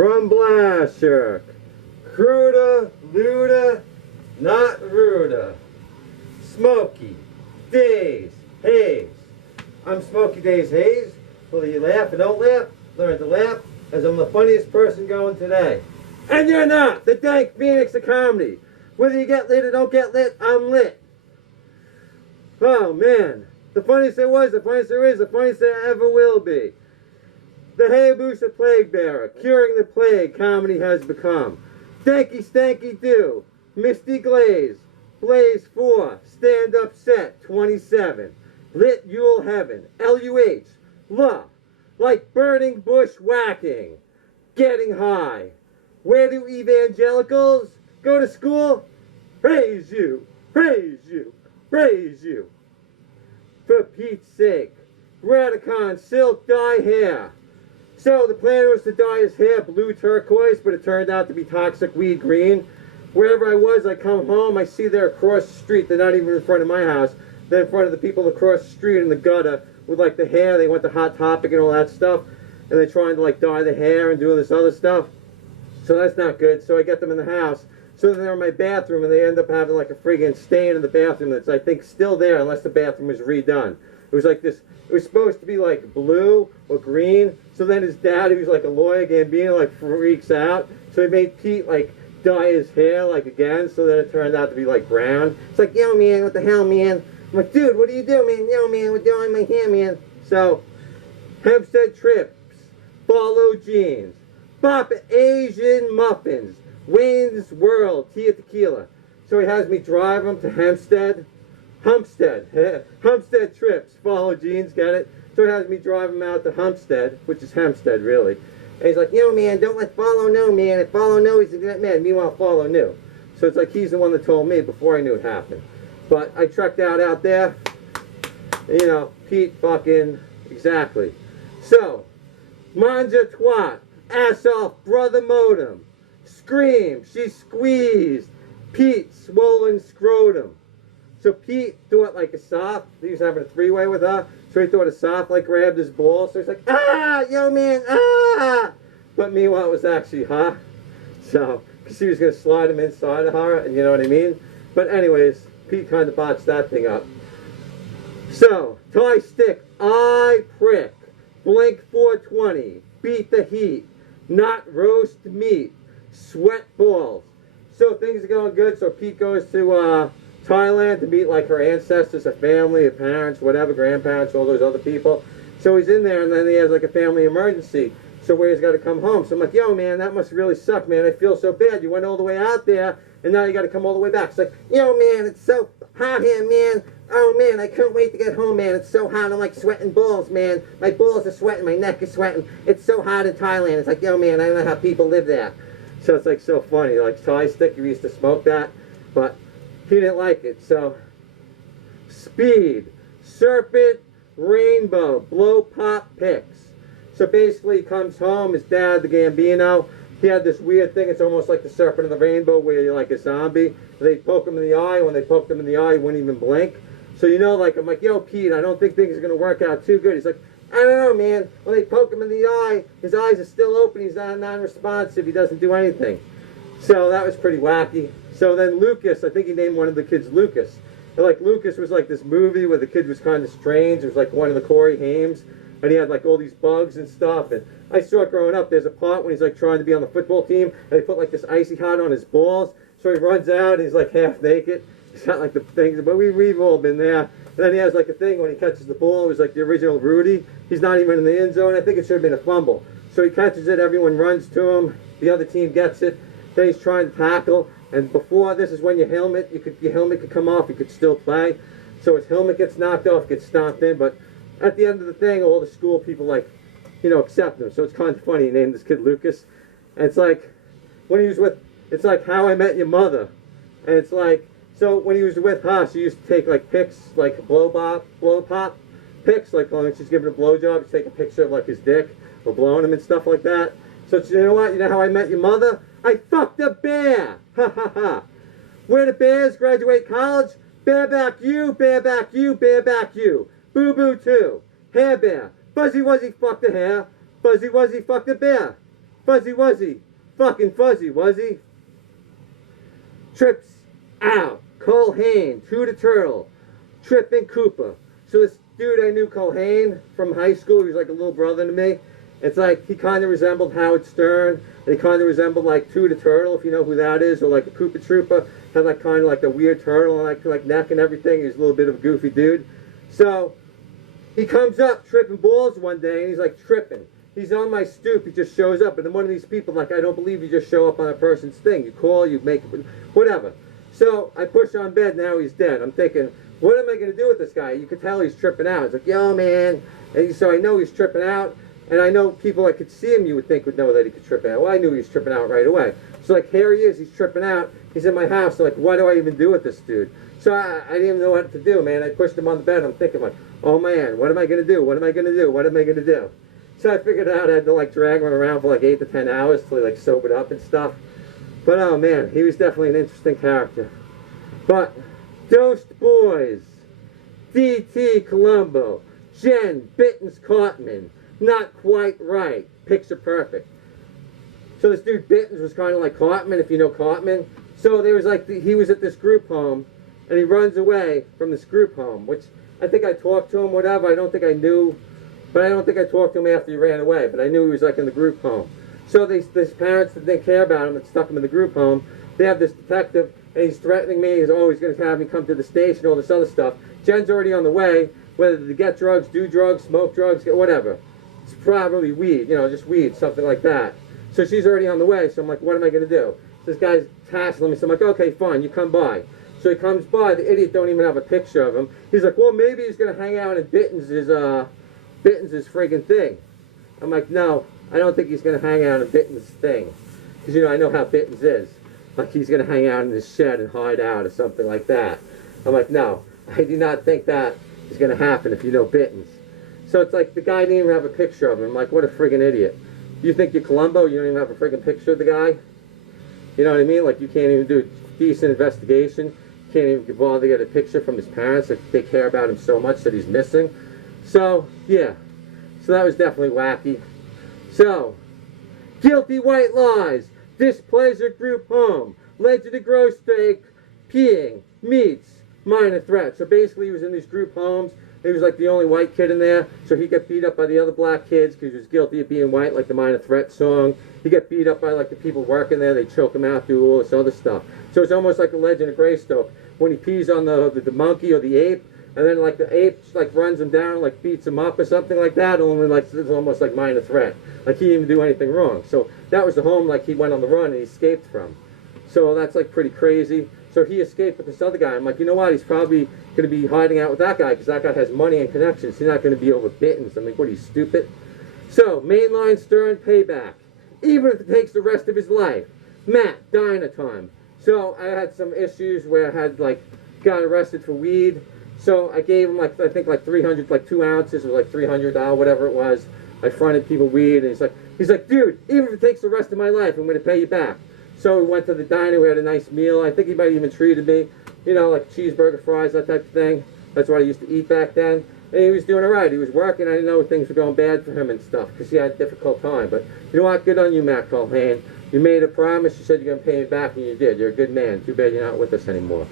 From Blashyrkh, cruda, luda, not ruda. Smokey Daze Haze. I'm Smokey Daze Haze. Whether you laugh or don't laugh, learn to laugh, as I'm the funniest person going today. And you're not the dank phoenix of comedy. Whether you get lit or don't get lit, I'm lit. Oh man, the funniest there was, the funniest there is, the funniest there ever will be. The Hayabusa plague bearer, curing the plague comedy has become. Stanky stanky do, misty glaze, blaze 4, stand-up set 27. Lit Yule heaven, LUH, LUH, like burning bush whacking, getting high. Where do evangelicals go to school? Praise you, praise you, praise you. For Pete's sake, Radicon silk dye hair. So the plan was to dye his hair blue turquoise, but it turned out to be toxic weed green. Wherever I was, I come home, I see they're across the street. They're not even in front of my house. They're in front of the people across the street in the gutter with like the hair. They went to Hot Topic and all that stuff. And they're trying to like dye the hair and doing this other stuff. So that's not good. So I get them in the house. So then they're in my bathroom and they end up having like a friggin' stain in the bathroom that's I think still there unless the bathroom was redone. It was like this, it was supposed to be like blue or green. So then his dad, who's like a lawyer, Gambino, like freaks out. So he made Pete like dye his hair like again, so then it turned out to be like brown. It's like, yo man, what the hell, man? I'm like, dude, what do you do, man? Yo man, we're doing my hair, man. So, Hempstead trips, follow jeans, Bop Asian muffins, Wayne's World, Tia Tequila. So he has me drive him to Hempstead trips, follow jeans, get it? So he has me drive him out to Hempstead, which is Hempstead really. And he's like, yo man, don't let Follow know, man. If Follow know, he's gonna get mad. Meanwhile, Follow knew. So it's like he's the one that told me before I knew it happened. But I trekked out there. You know, Pete fucking, exactly. So, Manja twat, ass off, brother modem. Scream, she squeezed. Pete, swollen scrotum. So Pete thought like a soft, he was having a three-way with her. So he thought a soft like grabbed his ball. So he's like, ah, yo man, ah. But meanwhile it was actually her. So, because she was going to slide him inside of her, and you know what I mean? But anyways, Pete kind of botched that thing up. So, tie stick, eye prick, blink 420, beat the heat, not roast meat, sweat balls. So things are going good. So Pete goes to Thailand to meet like her ancestors, her family, her parents, whatever, grandparents, all those other people. So he's in there and then he has like a family emergency. So where he's got to come home. So I'm like, yo man, that must really suck, man. I feel so bad. You went all the way out there and now you got to come all the way back. It's like, yo man, it's so hot here, man. Oh man, I couldn't wait to get home, man. It's so hot. I'm like sweating balls, man. My balls are sweating. My neck is sweating. It's so hot in Thailand. It's like, yo man, I don't know how people live there. So it's like so funny. Like tie stick, he used to smoke that, but he didn't like it. So speed, serpent, rainbow, blow pop picks. So basically he comes home, his dad, the Gambino, he had this weird thing, it's almost like the serpent of the rainbow where you're like a zombie. They poke him in the eye, when they poked him in the eye, he wouldn't even blink. So you know, like, I'm like, yo Pete, I don't think things are going to work out too good. He's like, I don't know man, when they poke him in the eye, his eyes are still open, he's not non-responsive, he doesn't do anything. So that was pretty wacky. So then Lucas, I think he named one of the kids Lucas. And like Lucas was like this movie where the kid was kind of strange. It was like one of the Corey Hames. And he had like all these bugs and stuff. And I saw it growing up. There's a part when he's like trying to be on the football team. And they put like this icy hot on his balls. So he runs out and he's like half naked. He's got like the things. But we've all been there. And then he has like a thing when he catches the ball. It was like the original Rudy. He's not even in the end zone. I think it should have been a fumble. So he catches it. Everyone runs to him. The other team gets it. Then he's trying to tackle. And before this is when your helmet could come off. You could still play. So his helmet gets knocked off, gets stomped in. But at the end of the thing, all the school people, like, you know, accept him. So it's kind of funny. He named this kid Lucas. And it's like, when he was with, it's like How I Met Your Mother. And it's like, so when he was with her, she used to take, like, pics, like, blow pop pics. Like, when she's giving a blowjob, she'd take a picture of, like, his dick or blowing him and stuff like that. So, you know what? You know How I Met Your Mother? I fucked a bear. Ha, ha, ha. Where the bears graduate college? Bareback you, bareback you, bareback you. Boo Boo too. Hair bear. Fuzzy Wuzzy fucked a hare. Fuzzy Wuzzy fucked a bear. Fuzzy Wuzzy. Fucking Fuzzy Wuzzy. Trips out. Culhane, True the Turtle. Tripping Koopa. So this dude I knew, Culhane, from high school, he was like a little brother to me. It's like he kind of resembled Howard Stern, and he kind of resembled like True the Turtle, if you know who that is, or like a Koopa Troopa. Had like kind of like a weird turtle and like neck and everything. He was a little bit of a goofy dude. So he comes up tripping balls one day, and he's like tripping. He's on my stoop. He just shows up, and then one of these people, like, I don't believe you just show up on a person's thing. You call, you make, whatever. So I push on bed. Now he's dead. I'm thinking, what am I going to do with this guy? You could tell he's tripping out. He's like, yo, man. And so I know he's tripping out. And I know people that could see him, you would think would know that he could trip out. Well, I knew he was tripping out right away. So like, here he is. He's tripping out. He's in my house. So like, what do I even do with this dude? So I didn't even know what to do, man. I pushed him on the bed. I'm thinking like, oh, man, what am I going to do? What am I going to do? What am I going to do? So I figured out I had to like drag him around for like 8 to 10 hours till he like sobered up and stuff. But oh, man, he was definitely an interesting character. But Dosed Boys, D.T. Columbo, Jen Bittens Cartman, Not Quite Right, Picture Perfect. So this dude Bittens was kind of like Cartman, if you know Cartman. So there was like, he was at this group home, and he runs away from this group home, which I think I talked to him, whatever. I don't think I knew, but I don't think I talked to him after he ran away. But I knew he was like in the group home. So these parents that didn't care about him and stuck him in the group home, they have this detective, and he's threatening me. He's always going to have me come to the station, all this other stuff. Jen's already on the way, whether to get drugs, do drugs, smoke drugs, whatever. It's probably weed, you know, just weed, something like that. So she's already on the way, so I'm like, what am I going to do? So this guy's hassling me, so I'm like, okay, fine, you come by. So he comes by, the idiot don't even have a picture of him. He's like, well, maybe he's going to hang out in Bittens' friggin' thing. I'm like, no, I don't think he's going to hang out in Bittens' thing. Because, you know, I know how Bittens is. Like, he's going to hang out in his shed and hide out or something like that. I'm like, no, I do not think that is going to happen if you know Bittens. So it's like, the guy didn't even have a picture of him. I'm like, what a friggin' idiot. You think you're Columbo, you don't even have a friggin' picture of the guy? You know what I mean? Like, you can't even do a decent investigation. Can't even bother to get a picture from his parents if they care about him so much that he's missing. So, yeah. So that was definitely wacky. So, Guilty White Lies, Displeasure Group Home, Legend of Gross Steak, Peeing, Meets, Minor Threat. So basically he was in these group homes. He was like the only white kid in there. So he got beat up by the other black kids because he was guilty of being white, like the Minor Threat song. He got beat up by like the people working there. They choke him out, do all this other stuff. So it's almost like the Legend of Greystoke when he pees on the monkey or the ape, and then like the ape like runs him down, like beats him up or something like that. Only like it's almost like Minor Threat. Like he didn't even do anything wrong. So that was the home like he went on the run and he escaped from. So that's like pretty crazy. So he escaped with this other guy. I'm like, you know what? He's probably going to be hiding out with that guy because that guy has money and connections. He's not going to be over Bittens. I'm like, what, are you stupid? So, mainline Stern payback. Even if it takes the rest of his life. Matt, Dynatime. So, I had some issues where I had, like, got arrested for weed. So, I gave him, like, I think, like 300, like 2 ounces or like $300, whatever it was. I fronted people weed, and he's like, dude, even if it takes the rest of my life, I'm going to pay you back. So we went to the diner, we had a nice meal. I think he might even treated me, you know, like cheeseburger, fries, that type of thing. That's what I used to eat back then. And he was doing all right. He was working. I didn't know things were going bad for him and stuff because he had a difficult time. But you know what? Good on you, Matt Culhane. You made a promise. You said you're going to pay me back, and you did. You're a good man. Too bad you're not with us anymore.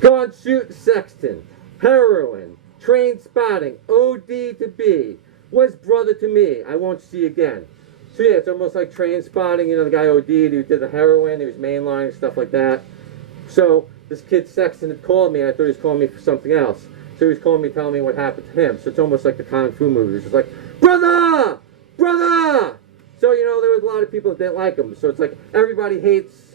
Gone Shooting Sexton. Heroin. Train Spotting. OD to B. Was brother to me. I won't see again. So yeah, it's almost like Train Spotting, you know, the guy OD'd, he did the heroin, he was mainlining, stuff like that. So this kid Sexton had called me, and I thought he was calling me for something else. So he was calling me, telling me what happened to him. So it's almost like the Kung Fu movies. It's like, brother! Brother! So, you know, there was a lot of people that didn't like him. So it's like, everybody hates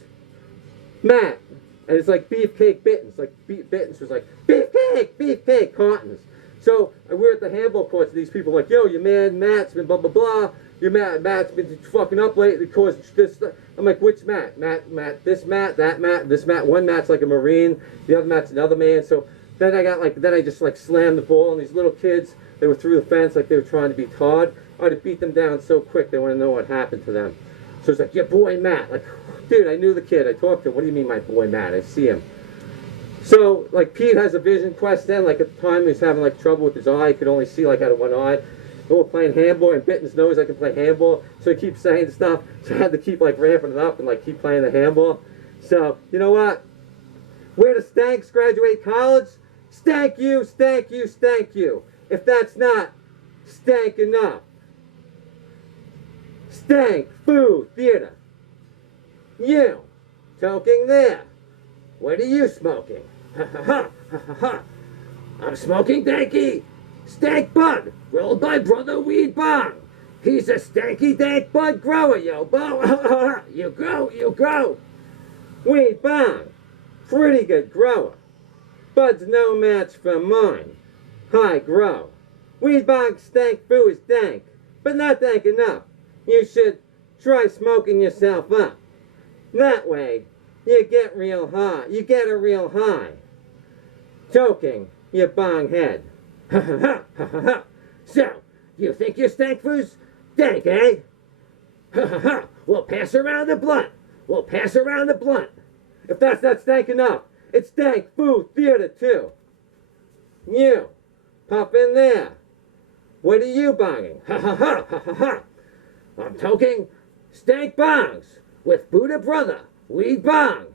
Matt. And it's like Beefcake Bittens. Like, Bittens was like, Beefcake, Cottons. So we're at the handball courts, and these people are like, yo, your man Matt's been blah, blah, blah. Your Matt's been fucking up lately because this. I'm like, which Matt? Matt, this Matt, that Matt, this Matt. One Matt's like a Marine, the other Matt's another man. So then I just like slammed the ball, and these little kids, they were through the fence like they were trying to be Todd. I'd have beat them down so quick, they want to know what happened to them. So it's like, your boy Matt. Like, dude, I knew the kid. I talked to him. What do you mean my boy Matt? I see him. So, like, Pete has a vision quest then. Like, at the time, he was having, like, trouble with his eye. He could only see, like, out of one eye. we're playing handball and Bitten's knows I can play handball, so he keeps saying stuff, so I had to keep like ramping it up and like keep playing the handball. So, you know what? Where do stanks graduate college? Stank you, stank you, stank you. If that's not stank enough. Stank Foo Theater. You, toking there. What are you smoking? Ha ha ha ha ha ha. I'm smoking danky stank bud, rolled by Brother Weed Bong. He's a stanky dank bud grower, yo, bo. You grow, you grow. Weed Bong, pretty good grower. Bud's no match for mine. High grow. Weed Bong stank foo is dank, but not dank enough. You should try smoking yourself up. That way, you get real high. You get a real high. Toking your bong head. Ha ha ha ha ha ha. So, you think your stank foo's dank, eh? Ha ha ha. We'll pass around the blunt. We'll pass around the blunt. If that's not stank enough, it's stank Foo Theater too. You, pop in there. What are you bonging? Ha ha ha ha ha ha. I'm toking stank bongs with Buddha Brother Weed Bong.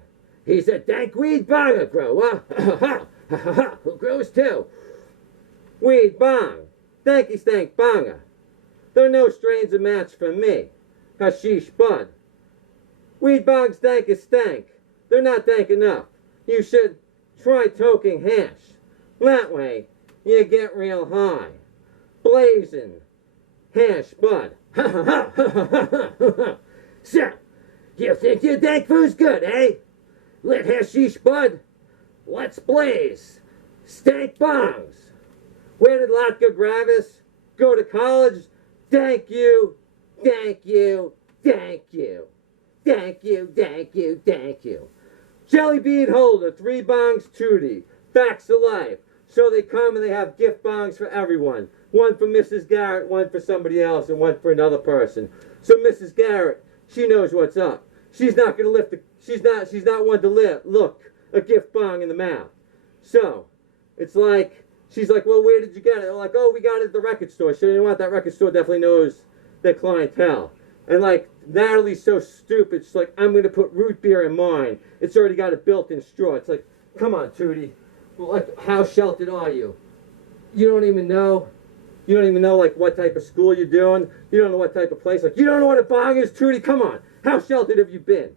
He's a dank weed bonger grower. Ha ha ha ha ha ha. Who grows too? Weed Bong, stanky stank bonger. Though no strain's a match for me. Hashish bud. Weed Bong stank is stank. They're not dank enough. You should try toking hash. That way, you get real high. Blazing hash bud. Ha ha ha ha ha ha ha. So, you think your dank foo's good, eh? Lit hashish bud. Let's blaze stank bongs. Where did Latka Gravis go to college? Thank you, thank you, thank you, thank you, thank you, thank you. Jelly bean holder, 3 bongs, Tootie. Facts of life. So they come and they have gift bongs for everyone. One for Mrs. Garrett, one for somebody else, and one for another person. So Mrs. Garrett, she knows what's up. She's not gonna lift the, she's not one to look a gift bong in the mouth. So, it's like, she's like, well, where did you get it? They're like, oh, we got it at the record store. So you know what? That record store definitely knows their clientele. And like, Natalie's so stupid. She's like, I'm going to put root beer in mine. It's already got a built-in straw. It's like, come on, Tootie. Well, like, how sheltered are you? You don't even know. You don't even know, like, what type of school you're doing. You don't know what type of place. Like, you don't know what a bong is, Tootie? Come on. How sheltered have you been?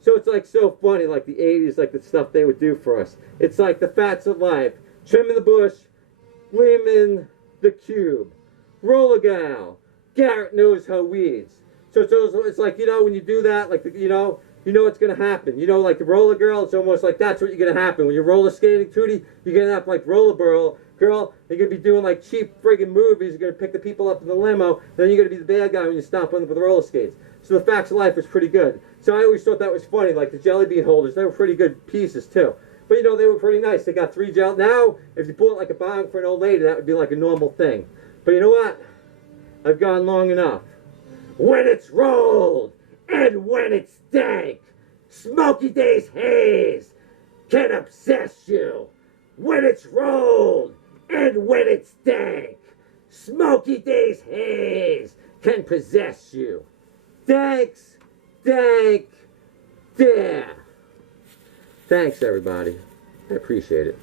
So it's like so funny, like the 80s, like the stuff they would do for us. It's like the facts of life. Trimming the bush, gleaming the cube, roller gal, Garrett knows her weeds. So it's like, you know, when you do that, like, you know what's going to happen. You know, like the roller girl, it's almost like that's what's going to happen. When you're roller skating, Tootie, you're going to have like roller girl, you're going to be doing like cheap friggin' movies. You're going to pick the people up in the limo, and then you're going to be the bad guy when you stomp on them with the roller skates. So the facts of life was pretty good. So I always thought that was funny, like the jelly bean holders, they were pretty good pieces too. But you know, they were pretty nice. They got 3 gel. Now, if you bought like a bong for an old lady, that would be like a normal thing. But you know what? I've gone long enough. When it's rolled and when it's dank, Smokey Daze Haze can obsess you. When it's rolled and when it's dank, Smokey Daze Haze can possess you. Thanks, dank, there. Thanks, everybody. I appreciate it.